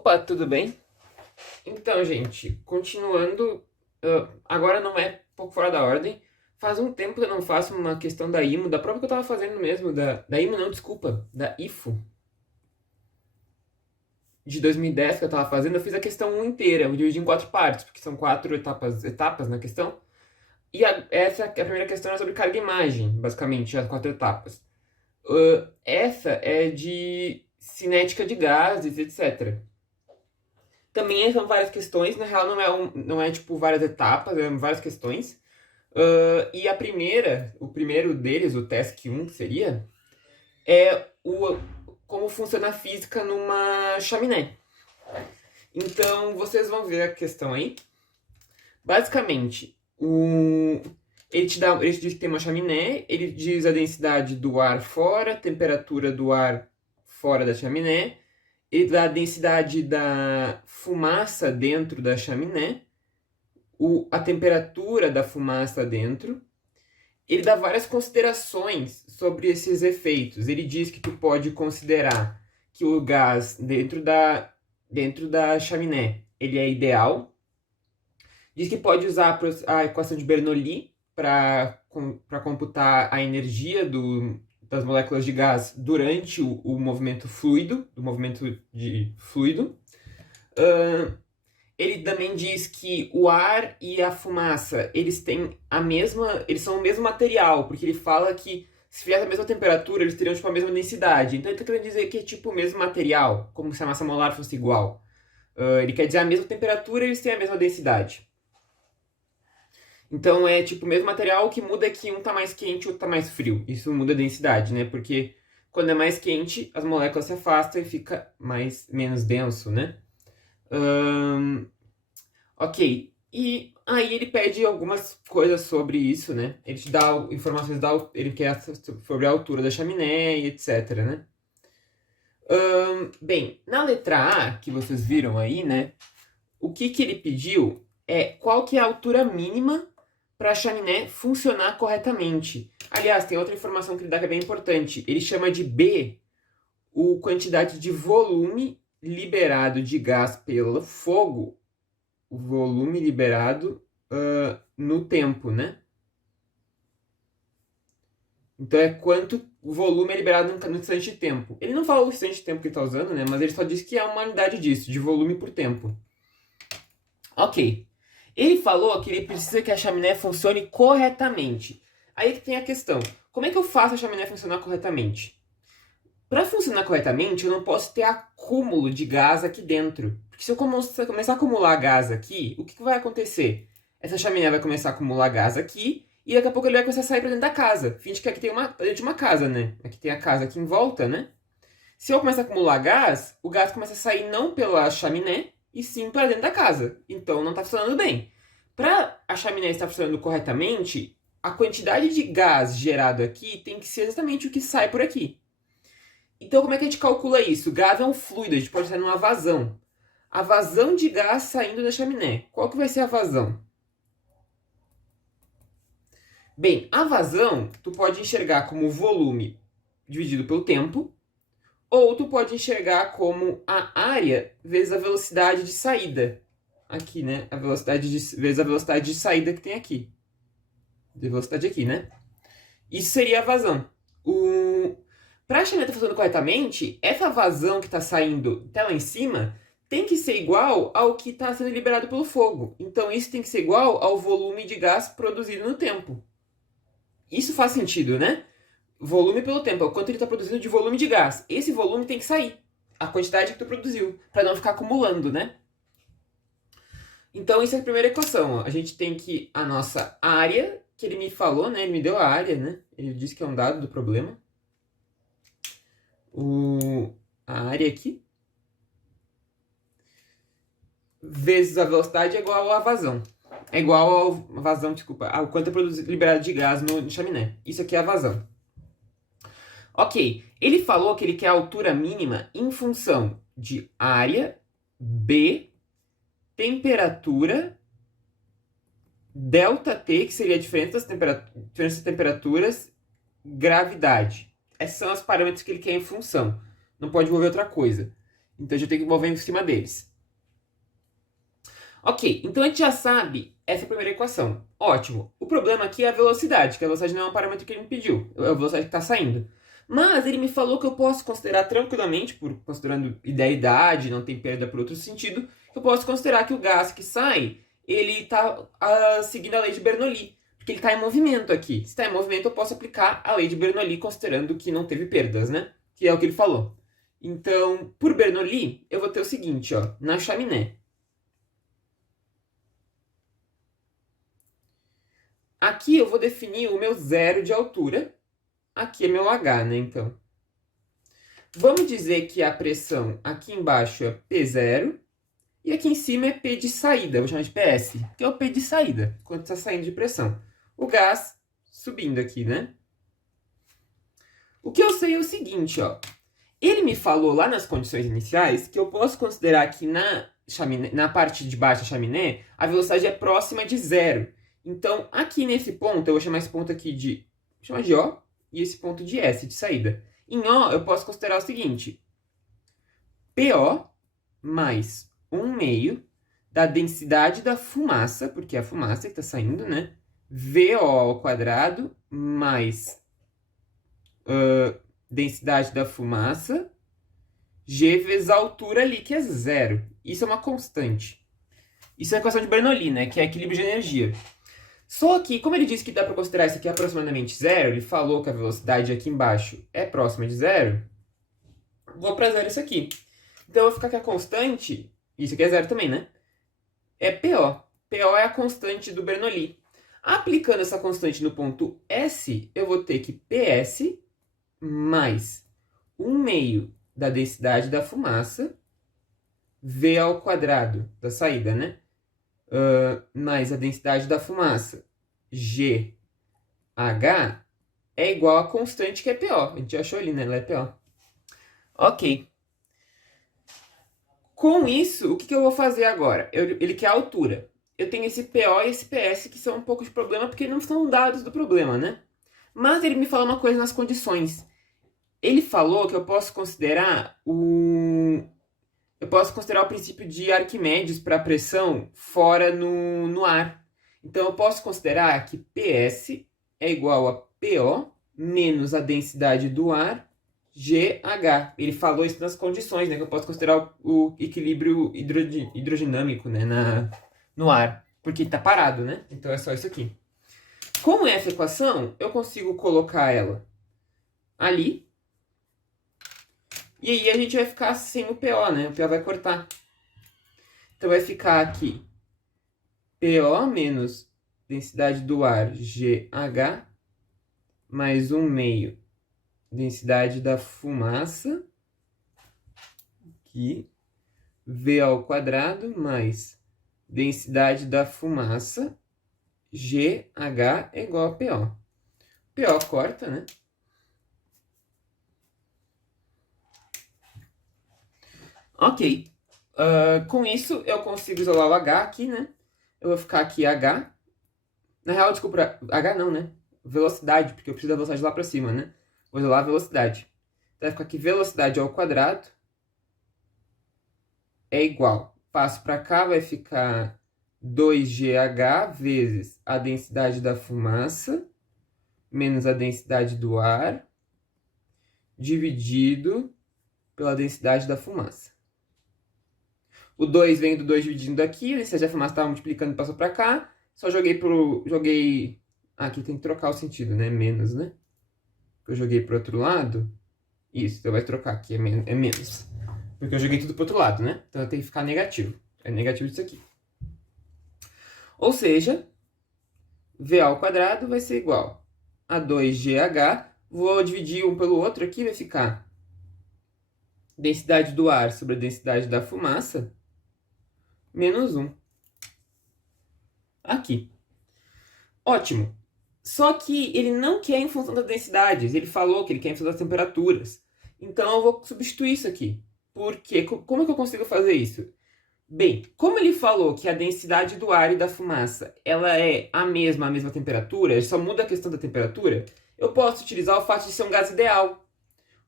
Opa, tudo bem? Então, gente, continuando, agora não é um pouco fora da ordem. Faz um tempo que eu não faço uma questão da IMO, da prova que eu tava fazendo mesmo, da IMO não, desculpa, da IFO, de 2010 que eu tava fazendo, eu fiz a questão 1 inteira, eu dividi em 4 partes, porque são 4 etapas na questão. E essa, a primeira questão é sobre carga e imagem, basicamente, as 4 etapas. Essa é de cinética de gases, etc. Também são várias questões, na real não é tipo várias etapas, é várias questões. E a primeira, o primeiro deles, o Task 1, que seria, é como funciona a física numa chaminé. Então, vocês vão ver a questão aí. Basicamente, ele diz que tem uma chaminé, ele diz a densidade do ar fora, a temperatura do ar fora da chaminé, ele dá a densidade da fumaça dentro da chaminé, a temperatura da fumaça dentro. Ele dá várias considerações sobre esses efeitos. Ele diz que tu pode considerar que o gás dentro da chaminé ele é ideal. Diz que pode usar a equação de Bernoulli para computar a energia das moléculas de gás durante o movimento fluido, do movimento de fluido. Ele também diz que o ar e a fumaça, eles são o mesmo material, porque ele fala que se fizer a mesma temperatura, eles teriam tipo, a mesma densidade. Então ele está querendo dizer que é tipo o mesmo material, como se a massa molar fosse igual. Ele quer dizer a mesma temperatura, eles têm a mesma densidade. Então é tipo o mesmo material, o que muda é que um tá mais quente e o outro tá mais frio. Isso muda a densidade, né? Porque quando é mais quente, as moléculas se afastam e fica menos denso, né? Ok. E aí ele pede algumas coisas sobre isso, né? Ele te dá informações ele quer sobre a altura da chaminé e etc, né? Bem, na letra A, que vocês viram aí, né? O que ele pediu é qual que é a altura mínima para a chaminé funcionar corretamente. Aliás, tem outra informação que ele dá que é bem importante. Ele chama de B a quantidade de volume liberado de gás pelo fogo, o volume liberado no tempo, né? Então é quanto o volume é liberado no instante de tempo. Ele não fala o instante de tempo que ele está usando, né? Mas ele só diz que é uma unidade disso, de volume por tempo. Ok. Ele falou que ele precisa que a chaminé funcione corretamente. Aí que tem a questão. Como é que eu faço a chaminé funcionar corretamente? Para funcionar corretamente, eu não posso ter acúmulo de gás aqui dentro. Porque se eu começar a acumular gás aqui, o que vai acontecer? Essa chaminé vai começar a acumular gás aqui e daqui a pouco ele vai começar a sair para dentro da casa. Finge que aqui tem dentro de uma casa, né? Aqui tem a casa aqui em volta, né? Se eu começar a acumular gás, o gás começa a sair não pela chaminé, e sim para dentro da casa. Então não está funcionando bem. Para a chaminé estar funcionando corretamente, a quantidade de gás gerado aqui tem que ser exatamente o que sai por aqui. Então como é que a gente calcula isso? Gás é um fluido, a gente pode estar numa vazão. A vazão de gás saindo da chaminé. Qual que vai ser a vazão? Bem, a vazão tu pode enxergar como volume dividido pelo tempo, ou tu pode enxergar como a área vezes a velocidade de saída. Aqui, né? Vezes a velocidade de saída que tem aqui. De velocidade aqui, né? Isso seria a vazão. Para a chaminé estar funcionando corretamente, essa vazão que está saindo até lá em cima tem que ser igual ao que está sendo liberado pelo fogo. Então isso tem que ser igual ao volume de gás produzido no tempo. Isso faz sentido, né? Volume pelo tempo, é o quanto ele está produzindo de volume de gás. Esse volume tem que sair, a quantidade que tu produziu, para não ficar acumulando, né? Então, isso é a primeira equação. Ó. A gente tem que a nossa área, que ele me falou, né? Ele me deu a área, né? Ele disse que é um dado do problema. A área aqui. Vezes a velocidade é igual à vazão. É igual a vazão, desculpa, ao quanto é produzido, liberado de gás no chaminé. Isso aqui é a vazão. Ok, ele falou que ele quer a altura mínima em função de área, B, temperatura, ΔT, que seria a diferença das temperaturas, gravidade. Esses são os parâmetros que ele quer em função. Não pode envolver outra coisa. Então, eu já tenho que mover em cima deles. Ok, então a gente já sabe essa primeira equação. Ótimo. O problema aqui é a velocidade, que a velocidade não é um parâmetro que ele me pediu. É a velocidade que está saindo. Mas ele me falou que eu posso considerar tranquilamente, considerando idealidade, não tem perda por outro sentido, que eu posso considerar que o gás que sai, ele está seguindo a lei de Bernoulli. Porque ele está em movimento aqui. Se está em movimento, eu posso aplicar a lei de Bernoulli, considerando que não teve perdas, né? Que é o que ele falou. Então, por Bernoulli, eu vou ter o seguinte, ó, na chaminé. Aqui eu vou definir o meu zero de altura. Aqui é meu H, né, então. Vamos dizer que a pressão aqui embaixo é P0 e aqui em cima é P de saída, vou chamar de PS, que é o P de saída, quando está saindo de pressão. O gás subindo aqui, né? O que eu sei é o seguinte, ó. Ele me falou lá nas condições iniciais que eu posso considerar que na parte de baixo da chaminé a velocidade é próxima de zero. Então, aqui nesse ponto, eu vou chamar esse ponto aqui de... Vou chamar de O e esse ponto de S, de saída. Em O, eu posso considerar o seguinte. PO mais 1/2 da densidade da fumaça, porque é a fumaça que está saindo, né? VO ao quadrado mais densidade da fumaça, G vezes a altura ali, que é zero. Isso é uma constante. Isso é a equação de Bernoulli, né? Que é equilíbrio de energia. Só que, como ele disse que dá para considerar isso aqui aproximadamente zero, ele falou que a velocidade aqui embaixo é próxima de zero, vou para zero isso aqui. Então, eu vou ficar que a constante, isso aqui é zero também, né? É PO. PO é a constante do Bernoulli. Aplicando essa constante no ponto S, eu vou ter que PS mais 1/2 da densidade da fumaça, V ao quadrado da saída, né? Mais a densidade da fumaça, GH, é igual a constante que é PO. A gente achou ali, né? Ela é PO. Ok. Com isso, o que eu vou fazer agora? Ele quer a altura. Eu tenho esse PO e esse PS que são um pouco de problema porque não são dados do problema, né? Mas ele me falou uma coisa nas condições. Ele falou que eu posso considerar o princípio de Arquimedes para a pressão fora no ar. Então, eu posso considerar que PS é igual a PO menos a densidade do ar, GH. Ele falou isso nas condições, né? Que eu posso considerar o equilíbrio hidrodinâmico, né? No ar. Porque está parado, né? Então, é só isso aqui. Com essa equação, eu consigo colocar ela ali. E aí a gente vai ficar sem o PO, né? O PO vai cortar. Então vai ficar aqui PO menos densidade do ar, GH, mais 1/2 densidade da fumaça, aqui, V ao quadrado, mais densidade da fumaça, GH é igual a PO. PO corta, né? Ok. Com isso, eu consigo isolar o H aqui, né? Eu vou ficar aqui H. Na real, desculpa, H não, né? Velocidade, porque eu preciso da velocidade lá pra cima, né? Vou isolar a velocidade. Então, vai ficar aqui velocidade ao quadrado é igual. Passo pra cá, vai ficar 2GH vezes a densidade da fumaça menos a densidade do ar dividido pela densidade da fumaça. O 2 vem do 2 dividindo daqui, a densidade da fumaça estava multiplicando e passou para cá. Só joguei... Aqui tem que trocar o sentido, né? Menos, né? Eu joguei pro outro lado. Isso, então vai trocar aqui, é menos. Porque eu joguei tudo pro outro lado, né? Então tem que ficar negativo. É negativo disso aqui. Ou seja, V ao quadrado vai ser igual a 2GH. Vou dividir um pelo outro aqui, vai ficar densidade do ar sobre a densidade da fumaça, menos 1. Aqui. Ótimo. Só que ele não quer em função das densidades. Ele falou que ele quer em função das temperaturas. Então eu vou substituir isso aqui. Por quê? Como é que eu consigo fazer isso? Bem, como ele falou que a densidade do ar e da fumaça ela é a mesma temperatura, ele só muda a questão da temperatura, eu posso utilizar o fato de ser um gás ideal.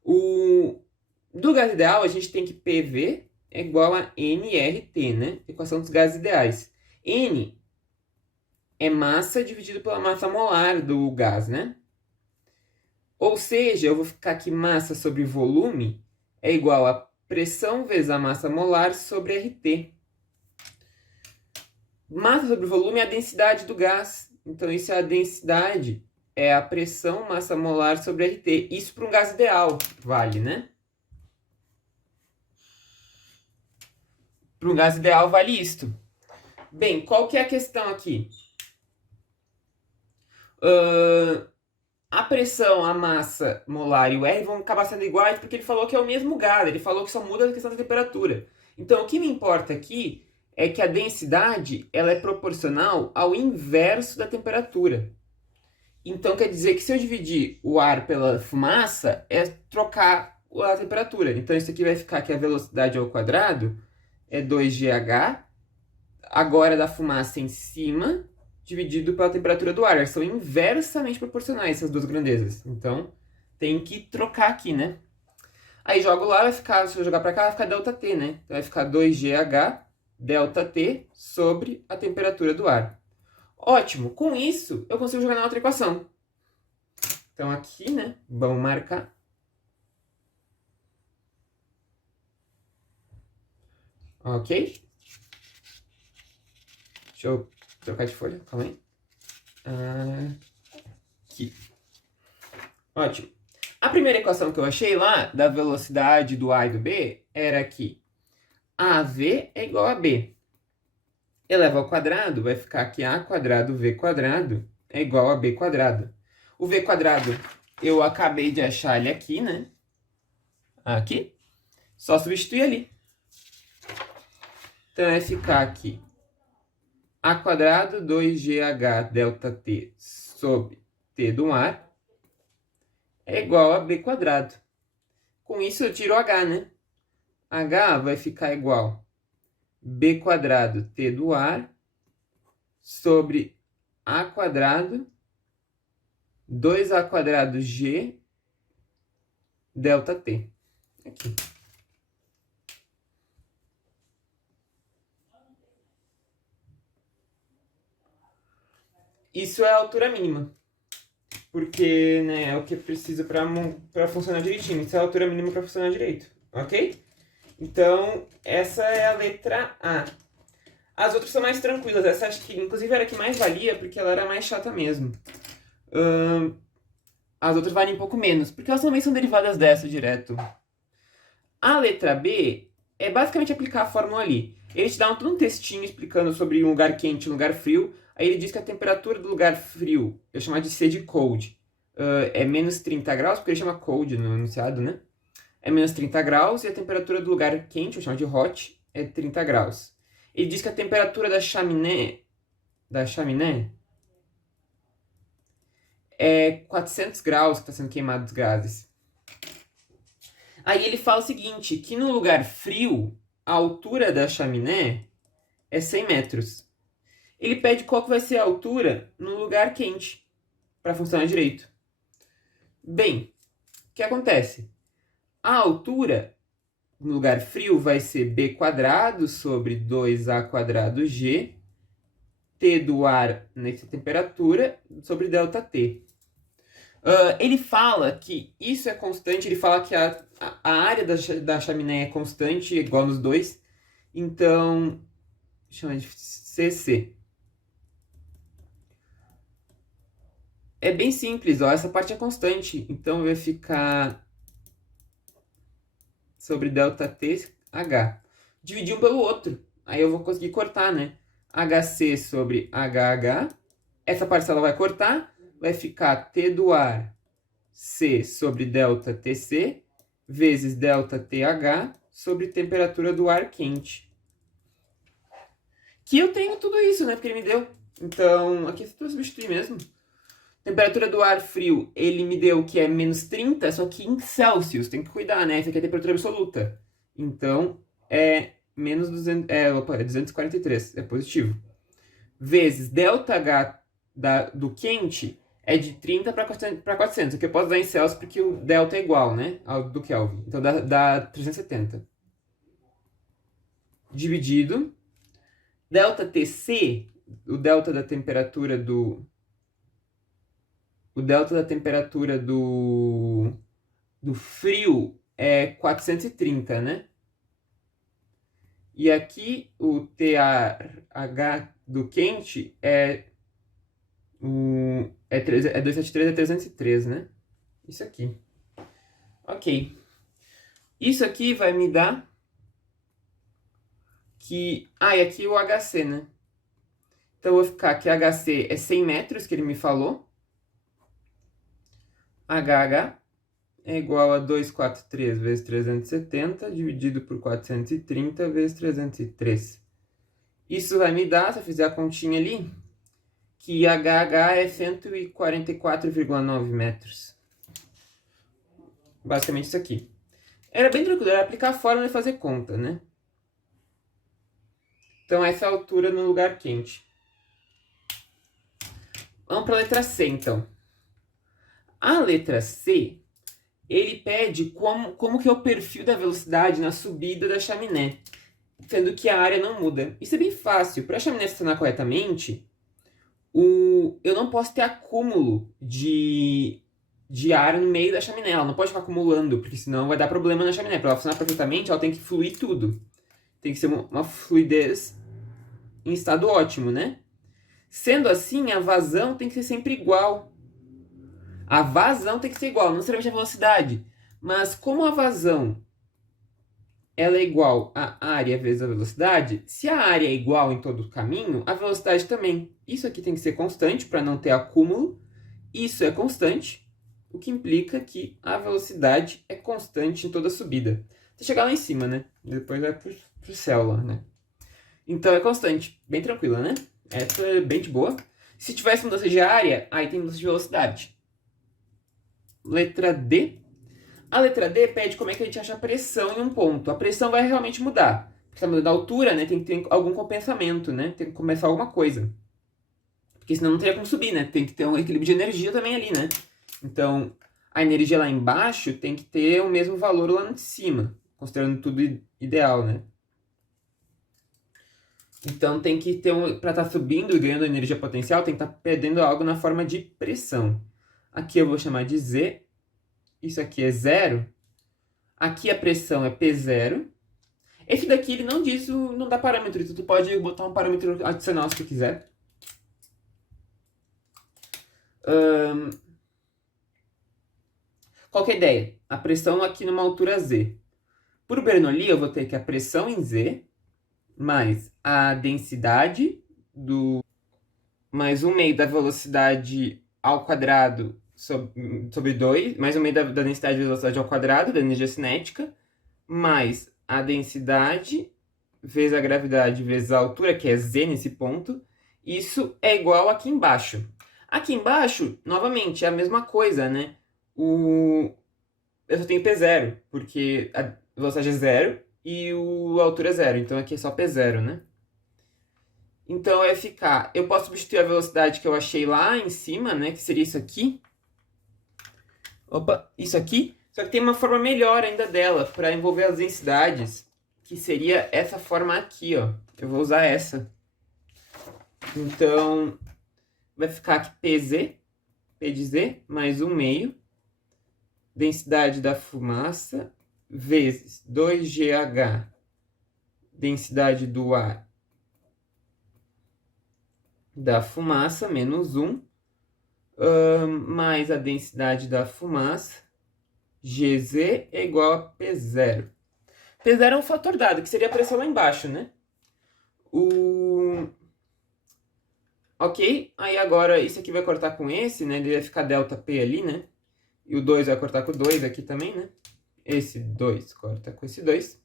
Do gás ideal, a gente tem que PV é igual a nRT, né? Equação dos gases ideais. N é massa dividido pela massa molar do gás, né? Ou seja, eu vou ficar aqui massa sobre volume é igual a pressão vezes a massa molar sobre RT. Massa sobre volume é a densidade do gás. Então, isso é a densidade, é a pressão massa molar sobre RT. Isso para um gás ideal vale, né? Para um gás ideal vale isto. Bem, qual que é a questão aqui? A pressão, a massa molar e o R vão acabar sendo iguais porque ele falou que é o mesmo gás. Ele falou que só muda a questão da temperatura. Então, o que me importa aqui é que a densidade ela é proporcional ao inverso da temperatura. Então, quer dizer que se eu dividir o ar pela fumaça, é trocar a temperatura. Então, isso aqui vai ficar que a velocidade ao quadrado é 2gh, agora da fumaça em cima, dividido pela temperatura do ar. Elas são inversamente proporcionais, essas duas grandezas. Então, tem que trocar aqui, né? Aí jogo lá, vai ficar, se eu jogar para cá, vai ficar ΔT, né? Então, vai ficar 2gh ΔT sobre a temperatura do ar. Ótimo! Com isso, eu consigo jogar na outra equação. Então, aqui, né? Vamos marcar. Ok? Deixa eu trocar de folha, calma aí. Aqui. Ótimo. A primeira equação que eu achei lá, da velocidade do A e do B, era que AV é igual a B. Eleva ao quadrado, vai ficar que A quadrado V quadrado é igual a B quadrado. O V quadrado, eu acabei de achar ele aqui, né? Aqui. Só substituir ali. Então, vai ficar aqui A quadrado 2gh ΔT sobre T do ar é igual a B quadrado. Com isso, eu tiro o H, né? H vai ficar igual B quadrado T do ar sobre A quadrado 2A quadrado G ΔT. Aqui. Isso é a altura mínima. Porque, né, é o que preciso para funcionar direitinho. Isso é a altura mínima para funcionar direito. Ok? Então, essa é a letra A. As outras são mais tranquilas. Essa acho que, inclusive, era a que mais valia, porque ela era mais chata mesmo. As outras valem um pouco menos, porque elas também são derivadas dessa direto. A letra B é basicamente aplicar a fórmula ali. Ele te dá todo um textinho explicando sobre um lugar quente e um lugar frio. Aí ele diz que a temperatura do lugar frio, eu chamar de C de cold, é menos 30 graus, porque ele chama cold no enunciado, né? É menos 30 graus, e a temperatura do lugar quente, eu chamo de hot, é 30 graus. Ele diz que a temperatura da chaminé é 400 graus que está sendo queimado os gases. Aí ele fala o seguinte, que no lugar frio, a altura da chaminé é 100 metros. Ele pede qual que vai ser a altura no lugar quente, para funcionar direito. Bem, o que acontece? A altura no lugar frio vai ser B quadrado sobre 2A quadrado G, T do ar nessa temperatura, sobre ΔT. Ele fala que isso é constante, ele fala que a área da chaminé é constante, igual nos dois. Então, chama de CC. É bem simples, ó, essa parte é constante. Então, vai ficar sobre ΔTH. Dividir um pelo outro. Aí eu vou conseguir cortar, né? HC sobre HH. Essa parcela vai cortar. Vai ficar T do ar C sobre ΔTC vezes ΔTH sobre temperatura do ar quente. Que eu tenho tudo isso, né? Porque ele me deu. Então, aqui é só substituir mesmo. Temperatura do ar frio, ele me deu que é menos 30, só que em Celsius. Tem que cuidar, né? Essa aqui é a temperatura absoluta. Então, é menos 200, é 243, é positivo. Vezes ΔH do quente é de 30 para 400. Aqui eu posso dar em Celsius porque o delta é igual, né? Ao do Kelvin. Então dá 370. dividido ΔTc, o delta da temperatura do do frio é 430, né? E aqui o TH do quente é 273, é 303, né? Isso aqui. Ok. Isso aqui vai me dar que... Ah, e aqui o HC, né? Então, eu vou ficar que HC é 100 metros, que ele me falou. HH é igual a 243 vezes 370, dividido por 430 vezes 303. Isso vai me dar, se eu fizer a continha ali, que HH é 144,9 metros. Basicamente isso aqui. Era bem tranquilo, era aplicar a fórmula e fazer conta, né? Então, essa é a altura no lugar quente. Vamos para a letra C, então. A letra C, ele pede como que é o perfil da velocidade na subida da chaminé, sendo que a área não muda. Isso é bem fácil. Para a chaminé funcionar corretamente, eu não posso ter acúmulo de ar no meio da chaminé. Ela não pode ficar acumulando, porque senão vai dar problema na chaminé. Para ela funcionar perfeitamente, ela tem que fluir tudo. Tem que ser uma fluidez em estado ótimo, né? Sendo assim, a vazão tem que ser sempre igual. A vazão tem que ser igual, não necessariamente a velocidade. Mas como a vazão ela é igual a área vezes a velocidade, se a área é igual em todo o caminho, a velocidade também. Isso aqui tem que ser constante para não ter acúmulo. Isso é constante, o que implica que a velocidade é constante em toda a subida. Até chegar lá em cima, né? Depois vai pro céu lá, né? Então é constante, bem tranquila, né? Essa é bem de boa. Se tivesse mudança de área, aí tem mudança de velocidade. Letra D. A letra D pede como é que a gente acha a pressão em um ponto. A pressão vai realmente mudar. Porque está mudando a altura, né? Tem que ter algum compensamento, né? Tem que começar alguma coisa. Porque senão não teria como subir, né? Tem que ter um equilíbrio de energia também ali, né? Então, a energia lá embaixo tem que ter o mesmo valor lá em cima. Considerando tudo ideal, né? Então, tem que ter para estar subindo e ganhando energia potencial, tem que estar perdendo algo na forma de pressão. Aqui eu vou chamar de Z. Isso aqui é zero. Aqui a pressão é P0. Esse daqui ele não diz, não dá parâmetro. Então tu pode botar um parâmetro adicional se tu quiser. Qual que é a ideia? A pressão aqui numa altura Z. Por Bernoulli eu vou ter que a pressão em Z mais a densidade mais 1 meio da velocidade ao quadrado sobre 2, mais 1 meio da densidade da velocidade ao quadrado, da energia cinética, mais a densidade vezes a gravidade vezes a altura, que é Z nesse ponto. Isso é igual aqui embaixo. Aqui embaixo, novamente, é a mesma coisa, né? Eu só tenho P0, porque a velocidade é zero e a altura é zero. Então aqui é só P0, né? Então vai ficar... Eu posso substituir a velocidade que eu achei lá em cima, né? Que seria isso aqui. Opa, isso aqui. Só que tem uma forma melhor ainda dela, para envolver as densidades. Que seria essa forma aqui, ó. Eu vou usar essa. Então, vai ficar aqui PZ, P de Z, mais 1 meio. Densidade da fumaça, vezes 2GH, densidade do ar da fumaça, menos 1, mais a densidade da fumaça, GZ é igual a P0. P0 é um fator dado, que seria a pressão lá embaixo, né? Ok, aí agora isso aqui vai cortar com esse, né? Ele vai ficar ΔP ali, né? E o 2 vai cortar com o 2 aqui também, né? Esse 2 corta com esse 2.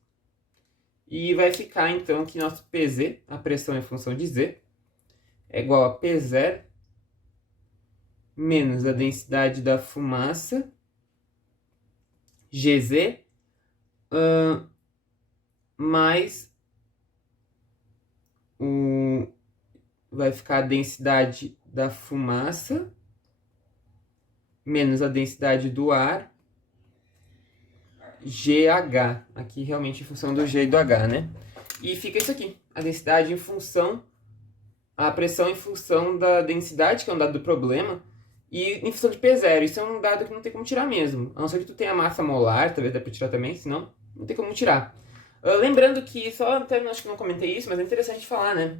E vai ficar, então, que nosso PZ, a pressão em função de Z, é igual a P0 menos a densidade da fumaça, GZ, mais vai ficar a densidade da fumaça menos a densidade do ar, GH. Aqui realmente em função do G e do H, né? E fica isso aqui, a densidade em função, a pressão em função da densidade, que é um dado do problema, e em função de P0. Isso é um dado que não tem como tirar mesmo. A não ser que tu tenha massa molar, talvez dê pra tirar também, senão não tem como tirar. Lembrando que, só até acho que não comentei isso, mas é interessante falar, né?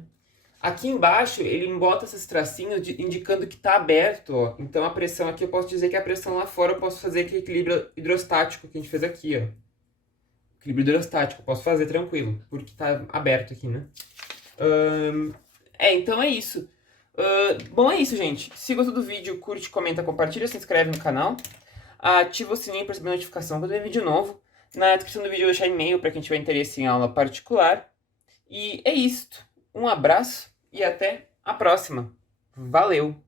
Aqui embaixo ele bota esses tracinhos indicando que está aberto, ó. Então a pressão aqui eu posso dizer que a pressão lá fora eu posso fazer aquele equilíbrio hidrostático que a gente fez aqui, ó. Equilíbrio hidrostático, eu posso fazer tranquilo, porque está aberto aqui, né? Então é isso. Bom, é isso, gente. Se gostou do vídeo, curte, comenta, compartilha, se inscreve no canal. Ativa o sininho para receber notificação quando tem vídeo novo. Na descrição do vídeo eu vou deixar e-mail para quem tiver interesse em aula particular. E é isto. Um abraço e até a próxima. Valeu!